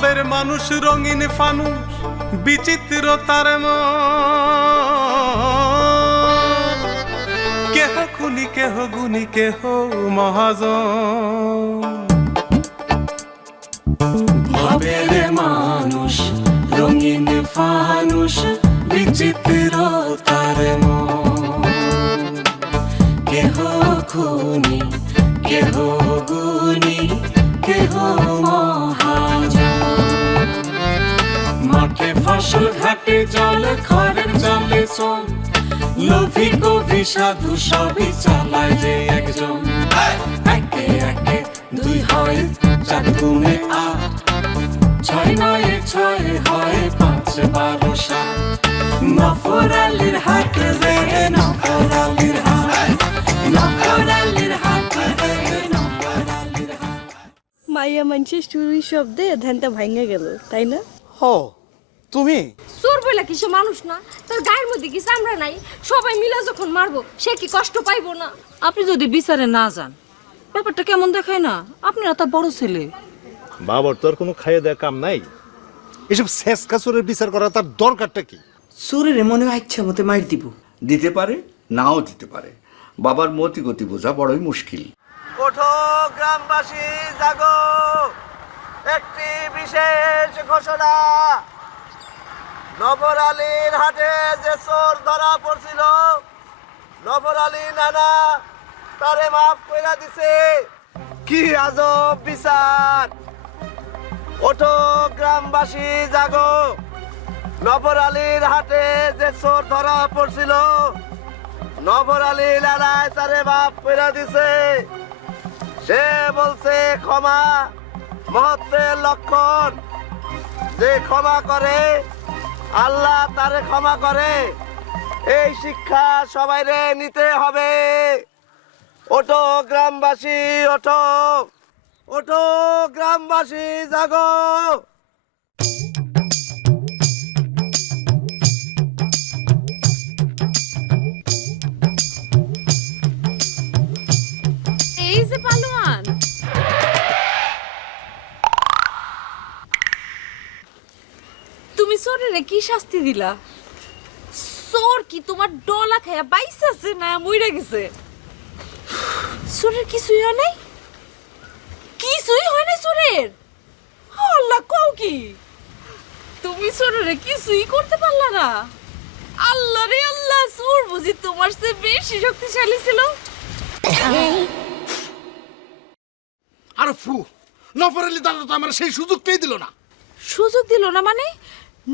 ভবের মানুষ রঙিন ফানুষ বিচিত্র তার কেহ খুনি কেহ গুণী কেহ মহাজন। ভবের মানুষ রঙিন ফানুষ বিচিত্র তার কেহ খুনি কেহ গুণী কেহ মহাজন। মাঠে ফসল ঘাটে জল খড়ের জলে সোম লোভী কবি সাধু সবই চালায় যে একজন। একে একে দুই হয় চার গুণে আট, ছয় নয় ছয় হয় 5 12 7। নফর আলীর হাট রে নফর আলীর হাট, নফর আলীর হাট রে নফর আলীর হাট। মাইয়া মানুষের চুরি শব্দে ধানটা ভাঙে গেল, তাই না? হো তুমি চোর বলে কি সে মানুষ না? তার গায়ের মধ্যে কি চামড়া নাই? সবাই মিলে যখন মারবো সে কি কষ্ট পাইবো না? আপনি যদি বিচারে না যান, ব্যাপারটা কেমন দেখায় না? আপনি না তার বড় ছেলে। বাবার তোর কোনো খাইয়ে দেয়া কাম নাই। এসব শেষ কাছরের বিচার করা তার দরকারটা কি? চোরের মনে হয় ইচ্ছা মতো মার দিব। দিতে পারে, নাও দিতে পারে। বাবার মতি গতি বোঝা বড়ই মুশকিল। ওঠো গ্রামবাসী জাগো, একটি বিশেষ ঘোষণা। নফর আলীর হাটে যে চোর ধরা পড়ছিল, নফর আলী নানা তারে মাফ কইরা দিছে। কি আজব বিচার! ওঠো গ্রামবাসী জাগো, নফর আলীর হাটে যে চোর ধরা পড়ছিল, নফর আলী নানায় তারে মাফ কইরা দিছে। সে বলছে ক্ষমা মহত্বের লক্ষণ, যে ক্ষমা করে আল্লাহ তারে ক্ষমা করে। এই শিক্ষা সবাইরে নিতে হবে। ওঠো গ্রামবাসী ওঠো, ওঠো গ্রামবাসী জাগো। এই যে পালোয়ান, তুমি চোরের কি শাস্তি দিলা? চোর কি তোমার ডলা খায়া বাইসাছে না মইরা গেছে? চোরের কিছুই হয় নাই? কিছুই হয় নাই চোরের? আল্লাহ কও কি? তুমি চোরের কিছুই করতে পারলা না? আল্লাহ রে আল্লাহ, চোর বুঝি তোমার চেয়ে বেশি শক্তিশালী ছিল? আরে ফু, নফর আলী দাদা তো আমার সেই সুযোগটাই দিল না। সুযোগ দিল না মানে?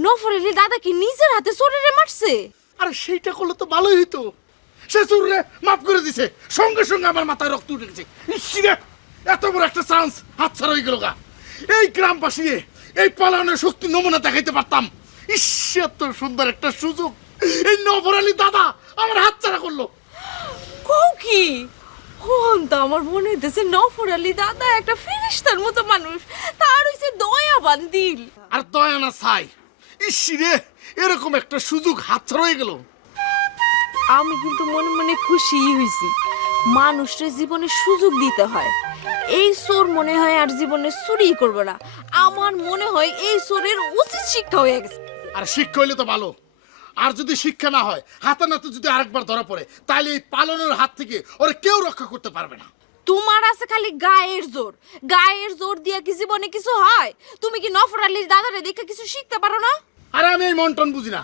নফর আলী দাদা কি নিজের হাতে চোরেরে মারছে? আরে সেইটা করলে তো ভালোই হইতো। সে চোরে মাফ করে দিছে, সঙ্গে সঙ্গে আমার মাথায় রক্ত উঠে গেছে। ইসরে, এত বড় একটা চান্স হাতছাড়া হয়ে গেল গা। এই গ্রামবাসী এই পালানোর শক্তি নমুনা দেখাইতে পারতাম। ইস, এত সুন্দর একটা সুযোগ এই নফর আলী দাদা আমার হাতছাড়া করলো। কও কি? হন তো আমার মনে হইতেছে নফর আলী দাদা একটা ফেরেশতার মতো মানুষ, তার হইছে দয়াবান দিল। আর দয়া না চাই। ইসরে, এরকম একটা সুযোগ হাতছাড়া হয়ে গেল। আমি কিন্তু মনে মনে খুশি হইছি। মানুষের জীবনে সুযোগ দিতে হয়। এই চোর মনে হয় আর জীবনে চুরি করবে না। আমার মনে হয় এই চোরের উচিত শিক্ষা হয়ে গেছে। আর শিক্ষা হইলে তো ভালো। আর যদি শিক্ষা না হয়, হাতে নাতে যদি আরেকবার ধরা পড়ে, তাহলে এই পালনের হাত থেকে ওরা কেউ রক্ষা করতে পারবে না। তোমার আছে খালি গায়ের জোর। গায়ের জোর দিয়ে কি জীবনে কিছু হয়? তুমি কি নফর আলীর দাদারে দেখে কিছু শিখতে পারো না? আরে আমি এই মন্টন বুঝি না।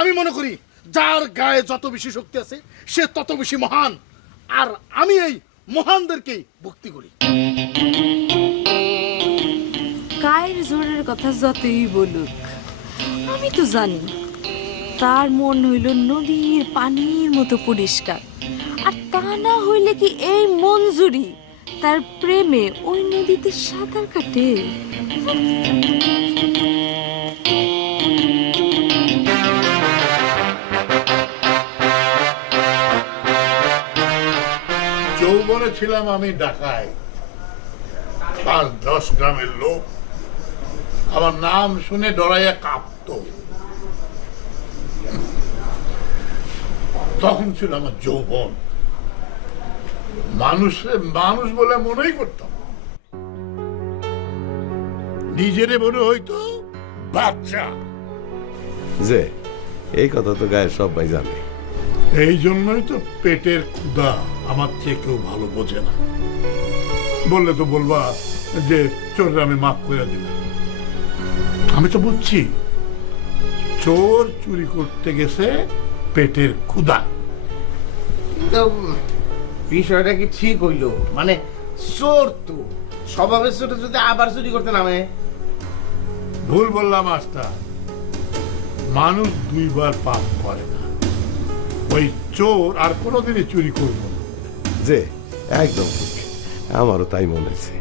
আমি মনে করি যার গায়ে যত বেশি শক্তি আছে সে তত বেশি মহান। আর আমি এই মহানদেরকেই ভক্তি করি। গায়ের জোরের কথা যতই বলুক, আমি তো জানি তার মন হইল নদীর পানির মতো পরিষ্কার। আর তা না হইলে কি এই মঞ্জুরি তার প্রেমে ওই নদীতে সাঁতার কাটে? যৌবনে ছিলাম আমি ঢাকায়, 5-10 গ্রামের লোক আমার নাম শুনে ডরাইয়া কাঁপতো। তখন ছিল আমার যৌবন, মানুষ বলে মনেই করতাম। নিজেরে মনে হইতো বাচ্চা। যে এই কথা তো গায়ের সবাই জানে। এই জন্যই তো পেটের ক্ষুধা আমার চেয়ে কেউ ভালো বোঝে না। বললে তো বলবা যে চোররা আমি মাফ করে দিলাম। আমি তো বুঝছি চোর চুরি করতে গেছে পেটের ক্ষুধা। তো বিষয়টা কি ঠিক হইলো? মানে চোর তো স্বভাবের চোরে যদি আবার চুরি করতে নামে। ভুল বললাম মাস্টার, মানুষ দুইবার পাপ করে না। ওই চোর আর কোনোদিনই চুরি করব না। যে একদম ঠিক, আমারও তাই মনে হয়েছে।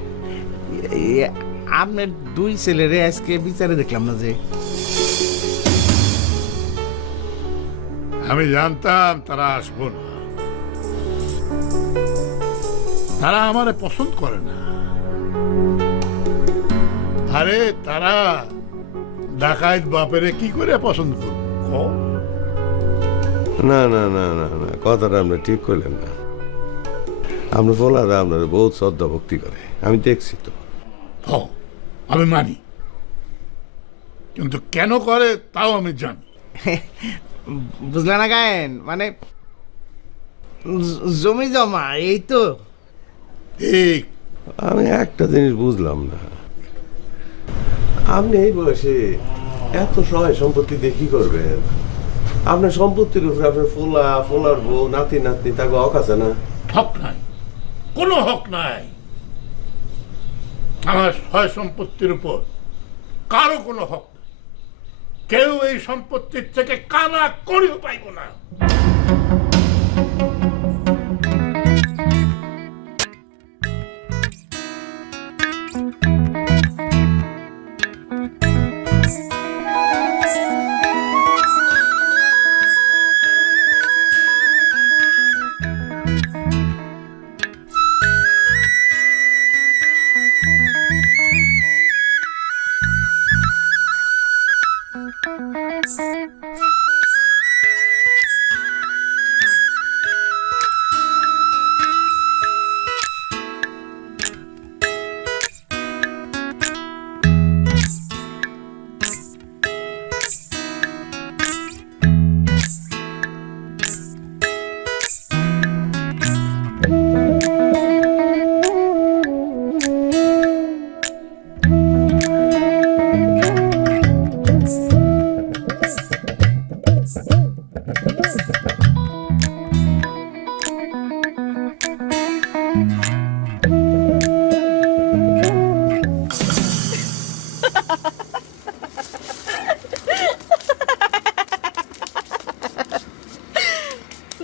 আপনার দুই ছেলেরে আজকে বিচারে দেখলাম না যে। আমি জানতাম তারা আসবো না, তারা আমারে পছন্দ করে না। আরে তারা ডাকাইত বাপেরে কি করে পছন্দ করবে? না না না না না, কথাটা আপনি ঠিক করলেন না। আপনার ফলারা আপনার বহুত শ্রদ্ধা ভক্তি করে, আমি দেখছি তো। আমি মানি, কিন্তু কেন করে তাও আমি জানি। বুঝলে না গায়েন? মানে জমি জমা এই তো। ঠিক। আমি একটা জিনিস বুঝলাম না, আপনি এই বয়সে এত সহায় সম্পত্তি দিয়ে কি করবেন? আপনার সম্পত্তির উপরে আপনার ফোলার বউ, নাতি নাতনি তাকে হক আছে না? হক নাই, কোনো হক নাই। আমার সয় সম্পত্তির উপর কারো কোনো হক নাই। কেউ এই সম্পত্তির থেকে কানা করেও পাইব না।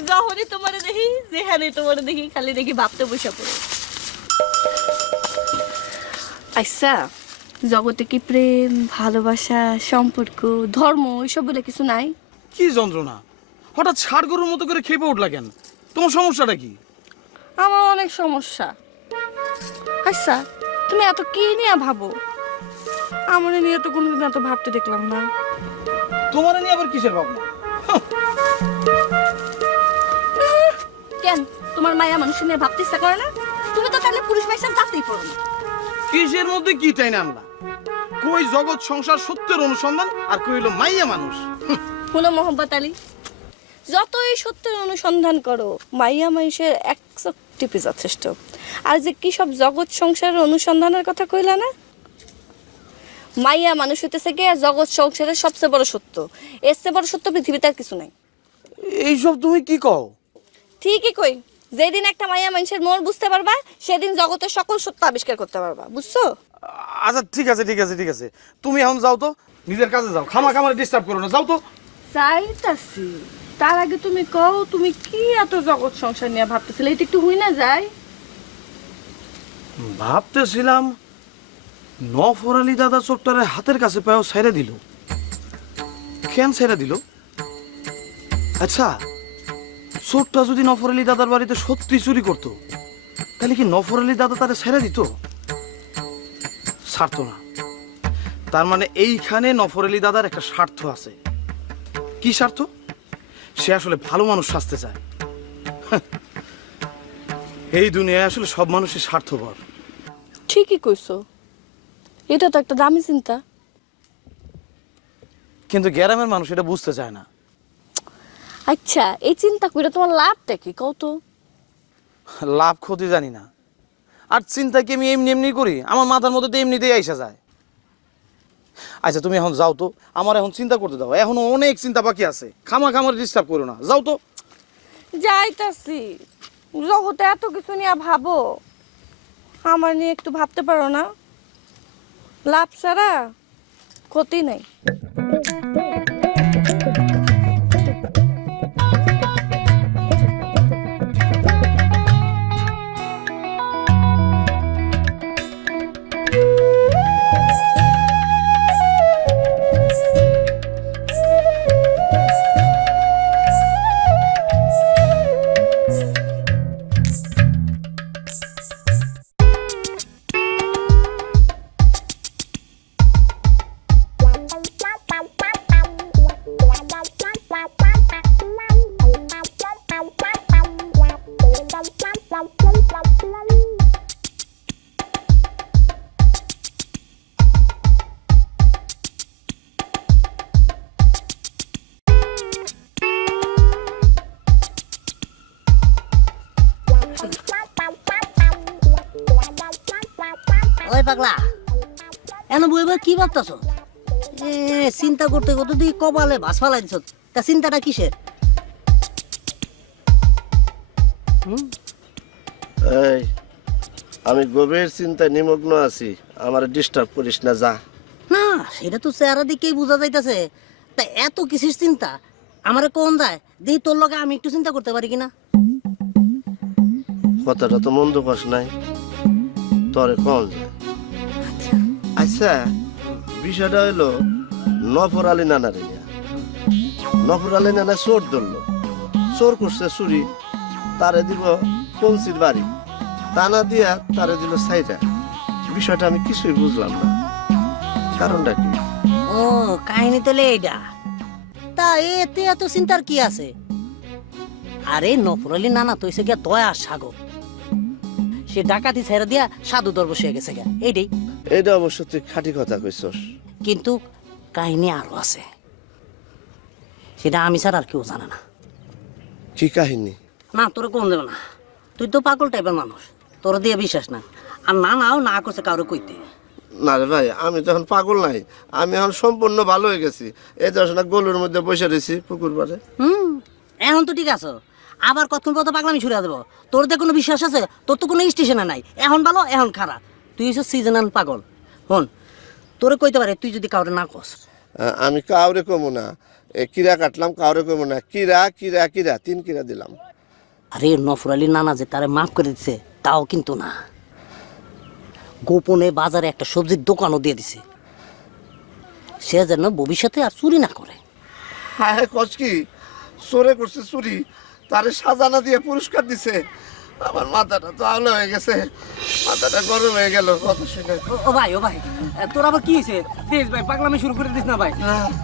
যখনই তোমার দেখি, যেখানে তোমার দেখি, খালি দেখি ভাবতে বসে পড়ে। আচ্ছা, জগতে কি প্রেম, ভালোবাসা, সম্পর্ক, ধর্ম এসব বলে কিছু নাই? কি যন্ত্রণা! হঠাৎ ষাড় গরুর মতো করে খেপে উঠলা কেন? তোমার সমস্যাটা কি? আমার অনেক সমস্যা। আচ্ছা, তুমি এত কি নিয়ে ভাবো? আমার নিয়ে তো কোনোদিন এত ভাবতে দেখলাম না। তোমার নিয়ে আবার কিসের ভাবনা? কেন, তোমার মায়া মানুষ নিয়ে ভাবতে ইচ্ছা করে না? তুমি তো তাহলে পুরুষ মাইসা যাতেই পারো না। কিসের মধ্যে কি টাই না আমরা? কই জগৎ সংসার সত্যের অনুসন্ধান, আর কই হলো মাইয়া মানুষ। শুনো মোহাম্মদ আলী, যতই সত্যের অনুসন্ধান করো, মাইয়া মানুষের 100 টিপে যথেষ্ট। আর যে কি সব জগৎ সংসারের অনুসন্ধানের কথা কইলা না, মাইয়া মানুষ হইতেছে গিয়ে জগৎ সংসারের সবচেয়ে বড় সত্য। এর চেয়ে বড় সত্য পৃথিবীতে আর কিছু নাই। এইসব তুমি কি কও? ঠিকই কই। যেদিন একটা মাইয়া মানুষের মন বুঝতে পারবা, সেদিন জগতের সকল সত্য আবিষ্কার করতে পারবা। বুঝছো? আচ্ছা ঠিক আছে ঠিক আছে ঠিক আছে, তুমি এখন যাও তো, নিজের কাজে যাও, খামা খামারে ডিস্টার্ব করো না, যাও তো। চাইতাছি, তার আগে তুমি কও, তুমি কি এত জগৎ সংসার নিয়ে ভাবতেছিলে? এটা একটু হই না যায়? ভাবতেছিলাম নফর আলী দাদা চোরটারে হাতের কাছে পাও ছেড়ে দিল। কেন ছেড়ে দিল? আচ্ছা, চোরটা যদি নফর আলী দাদার বাড়িতে সত্যি চুরি করতো, তাহলে কি নফর আলী দাদা তারে ছেড়ে দিত? ছাড়তো না। তার মানে এইখানে নফর আলী দাদার একটা স্বার্থ আছে। কি স্বার্থ? সে আসলে ভালো মানুষ সাজতে চায়। এই দুনিয়ায় আসলে সব মানুষই স্বার্থপর। ঠিকই কইছো। এটা তো একটা দামি চিন্তা। কিন্তু গ্রামের মানুষ এটা বুঝতে চায় না। আচ্ছা, এই চিন্তা করে তোমার লাভটা কি কত? লাভ ক্ষতি জানি না, আর চিন্তা কি আমি এমনি এমনি করি? আমার মাথার মধ্যে তো এমনিতেই আইসা যায়। আচ্ছা তুমি এখন যাও তো, আমার এখন চিন্তা করতে দাও, এখনো অনেক চিন্তা বাকি আছে। খামার ডিস্টার্ব করো না, যাও তো। যাইতাছি, জগতে এত কিছু নিয়ে ভাবো, আমার নিয়ে একটু ভাবতে পারো না? লাভ ছাড়া ক্ষতি নাই। ওই পাগলা, এন বইবা কি ভাবতাছ? চিন্তা করতে করতে তুই কপালে ভাস ফালাই দিছ। তা চিন্তাটা কিসের? এই আমি গভীর চিন্তায় নিমগ্ন আছি, আমার ডিস্টার্ব করিস না, যা। না, সেটা তো চেহারা দিকেই বোঝা যাইতাছে। তা এত কিসের চিন্তা? আমারে কোন যায় দেখি, তোর লগে আমি একটু চিন্তা করতে পারি কিনা। কথাটা তো মন্দ কস নাই, তোরে কম যায়। আচ্ছা, বিষয়টা হইলো নফর আলী নানারে নিয়া। নফর আলী নানা চোর ধরলো, চোর করছে চুরি, তারে দিব পঞ্চির বাড়ি, তা না দিয়া তারে দিল সাইরা। বিষয়টা আমি কিছুই বুঝলাম না, কারণটা কি? ও, কাহিনী তাহলে এইটা। তা এতে এত চিন্তার কি আছে? আরে নফর আলী নানা তো এসে গিয়া দয়া সাগর, সে ডাকাতি ছেড়ে দিয়া সাধু দর বসে গেছে গা, এইটাই। এইটা অবশ্য তুই খাঁটি কথা কইছস, কিন্তু কাহিনী আরো আছে, সেটা আমি ছাড়া আর কেউ জানে না। কি কাহিনী? না, তোরা কোন দেব না, তুই তো পাগল টাইপের মানুষ, তোর দিয়ে বিশ্বাস না। আর না নাও না করছে কারো কইতে। না রে ভাই, আমি তো এখন পাগল নাই, আমি এখন সম্পূর্ণ ভালো হয়ে গেছি। এই দশ না গলুর মধ্যে বসে রয়েছি পুকুর পাড়ে। এখন তো ঠিক আছে, আবার কতক্ষণ কত পাগলামি ছুড়ে দেবো? তোর দিয়ে কোনো বিশ্বাস আছে? তোর তো কোনো স্টেশনে নাই, এখন ভালো এখন খারাপ। তুই হচ্ছে সিজনাল পাগল। হন, তোরে কইতে পারে তুই যদি কাউরে না কস। আমি কাউরে কমো না, কিরা কাটলাম, কাউরে কমো না, কিরা কিরা কিরা 3 কিরা দিলাম। আরে নফর আলী নানা যে তারে মাফ করে দিছে তাও কিন্তু না, গোপনে বাজারে একটা সবজির দোকানও দিয়ে দিছে, সে যেন ভবিষ্যতে আর চুরি না করে। হ্যাঁ, কস কি? চোরে করছে চুরি, তারে সাজানা দিয়ে পুরস্কার দিছে। আমার মাথাটা তো আলো হয়ে গেছে, মাথাটা গরম হয়ে গেল কথা শুনে। ও ভাই, ও ভাই, তোর আবার কি হয়েছে? দিস ভাই, পাগলামি শুরু করে দিস না ভাই।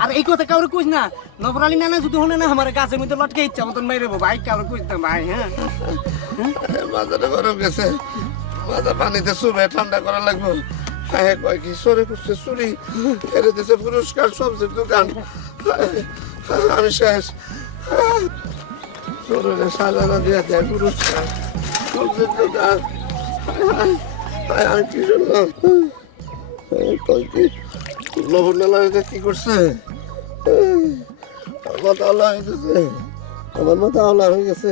আর এই কথা কাউরে কইস না। নফর আলী নানা যদি হলে না আমার গাছের মধ্যে লটকে ইচ্ছা মতন মাইরেবো ভাই, কাউরে কইস না ভাই। হ্যাঁ, মাথাটা গরম গেছে, মাথা পানিতে চুবে ঠান্ডা করা লাগবে। হ্যাঁ, কয় কি চোরে করছে চুরি, ফেরে দিছে পুরস্কার সবজির দোকান। আমি শেষ। চোরে সাজানা দিয়ে দেয় পুরস্কার সবজির দোকান। আমি কি শুনলাম? কয় কি নবনালাকে কি করছে? আমার মাথা আওলা হয়ে গেছে, আমার মাথা আওলা হয়ে গেছে।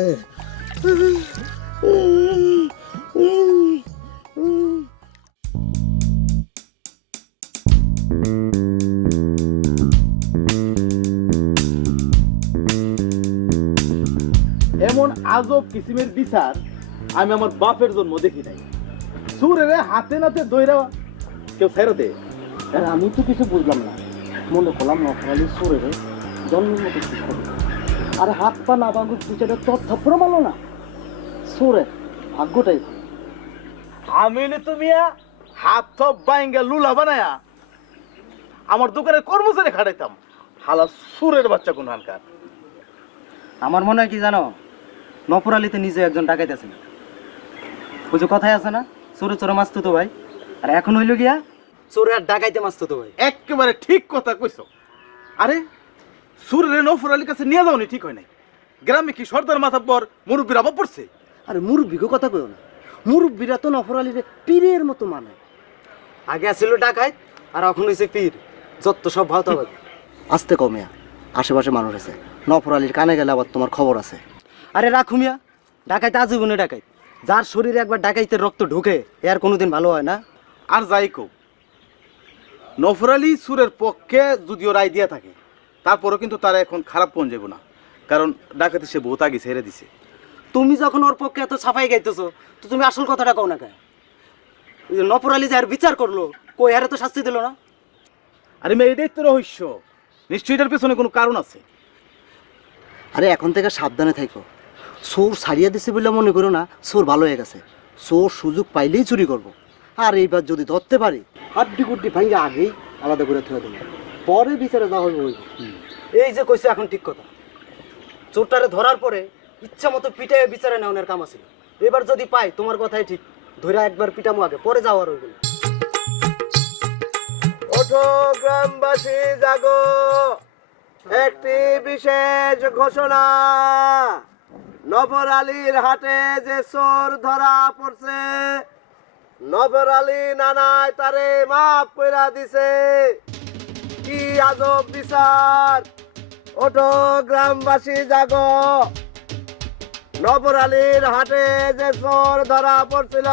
এমন আজব কিসিমের বিচার আমি আমার বাপের জন্ম দেখি নাই। সুরে হাতে নাতে দইরা কেউ ফেরতে, আমি তো কিছু বুঝলাম না। মনে করলাম নফরালি সুরে জন্মের মতো শিক্ষা দিল, আর হাত পা না বাঙ্গুর পিছনে তথ্য প্রমাণও না। সুরে ভাগ্যটাই আমি তুমি হাত থপ বাইঙ্গা লুলা বানায়া আমার দোকানের কর্মচারী খাটাইতাম। হালা সুরের বাচ্চা কোন হালকার। আমার মনে হয় কি জানো, নফর আলীতে নিজে একজন ডাকাইত আছে। ওই যে কথায় আছে না, চোরে চোরে মাছ তো ভাই। আর এখন হইল গিয়া চোরে আর ডাকাইতে মাসতো তো ভাই। একেবারে ঠিক কথা কইছো। আরে সুরে নফর আলীর কাছে নিয়ে যাওনি ঠিক হয় নাই। গ্রামে কি সর্দার মাথাব্বর মুরব্বীর অভাব পড়ছে? আরে মুরব্বিকে কথা কইও না, মুরব্বিরা তো নফর আলীর পীরের মতো মানে। আগে আসছিল ডাকাইত আর এখন হয়েছে পীর, যত সব ভাওতাবাজি। আসতে কমিয়া, আশেপাশে মানুষ আছে, নফর আলীর কানে গেলে আবার তোমার খবর আছে। আরে রাখু মিয়া, ডাকাইতে আজীবনে ডাকাইত। যার শরীরে একবার ডাকাইতের রক্ত ঢুকে এর কোনোদিন ভালো হয় না। আর যাই কো, নফর আলী সুরের পক্ষে যদিও রায় দিয়া থাকে, তারপরেও কিন্তু তারা এখন খারাপ কোন যাব না, কারণ ডাকাতি সে বহুত আগে ছেড়ে দিছে। তুমি যখন ওর পক্ষে এত সাফাই গাইতেছো, তো তুমি আসল কথাটা কও না কেন? নফর আলী যার বিচার করলো, কই হারে তো শাস্তি দিল না? আরে মেয়ে, এটাই তো রহস্য। নিশ্চয়ই এটার পেছনে কোনো কারণ আছে। আরে এখন থেকে সাবধানে থাকো। চোর ছাড়িয়ে দিছে বলে মনে করো না চোর ভালো হয়ে গেছে। চোর সুযোগ পাইলেই চুরি করব। আর এইবার যদি ধরতে পারি, হাড্ডি গুড্ডি ভাঙ্গে আগেই আলাদা করে থুয়ে দেবো, পরে বিচারে যা হইব হইব। এই যে কইছে এখন ঠিক কথা। চোরটারে ধরার পরে ইচ্ছা মতো পিটায় বিচারে নেওয়ার কাম আছে। এবার যদি পাই, তোমার কথাই ঠিক, ধরে একবার পিটামো আগে, পরে যাওয়ার হইব। ওঠো গ্রামবাসী জাগো, একটি বিশেষ ঘোষণা। নফর আলীর হাটে যে চোর ধরা পড়ছে, নফর আলী নানায় তারে মাফ কইরা দিছে। কি আজব বিচার! ওঠো গ্রামবাসী জাগো, নফর আলীর হাটে যে চোর ধরা পড়ছিল,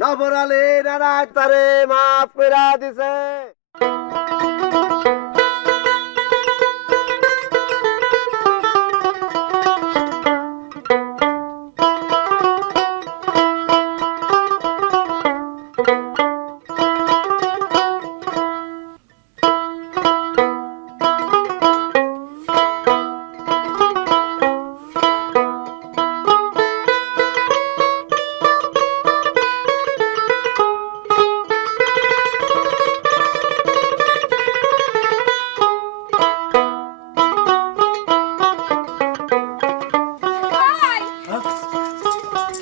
নফর আলী নানায় তারে মাফ কইরা দিছে।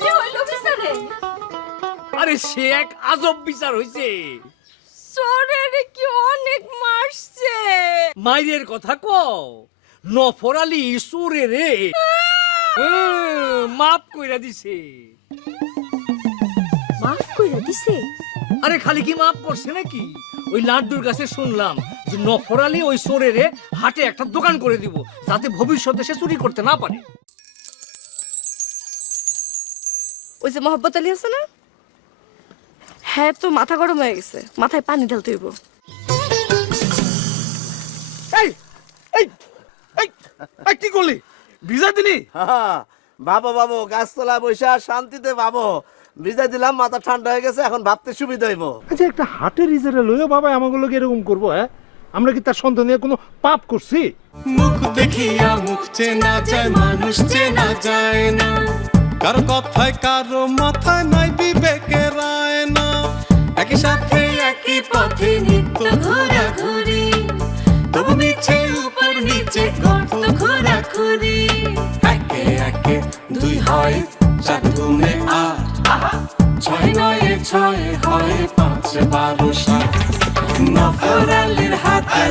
কি হইলো বিচারে? আরে সে এক আজব বিচার হইছে। চোরের কি অনেক মারছে। মাইরের কথা কও, নফর আলী চোরে রে মাফ কইরা দিছে। মাফ কইরা দিছে? আরে খালি কি মাফ করছে নাকি, ওই লাড্ডুর কাছে শুনলাম যে নফর আলী ওই চোরে রে হাটে একটা দোকান করে দিব, যাতে ভবিষ্যতে সে চুরি করতে না পারে। ওই যে মোহাম্মত আলী আছে না, হ্যাঁ তো মাথা গরম হয়ে গেছে, মাথায় পানি ঢালতে হইব। এই এই এই এই কি করলি? ভিজা দিলি? বাবো বাবু, গাছতলা বৈশা শান্তিতে বাবো, ভিজা দিলাম, মাথা ঠান্ডা হয়ে গেছে, এখন ভাবতে সুবিধা হইব। আচ্ছা, একটা হাটের ইজারা লইও বাবা আমাগুলোকে এরকম করবো? হ্যাঁ, আমরা কি তার সন্তান নিয়ে কোনো পাপ করছি? মুখ দেখিয়া মুখ চেনা যায়, মানুষ চেনা যায় না। কারো কথায় কারো মাথায় নাই বিবেকের আয়না। একই সাথে একই পথে নিত্য ঘোরাঘুরি, তবু নিচে উপর নিচে গর্ত ঘোরাঘুরি। একে একে দুই হয়, চার গুণে আট, ছয় নয়ে ছয় হয় ৫ ১২ ৭। নফর আলীর হাতে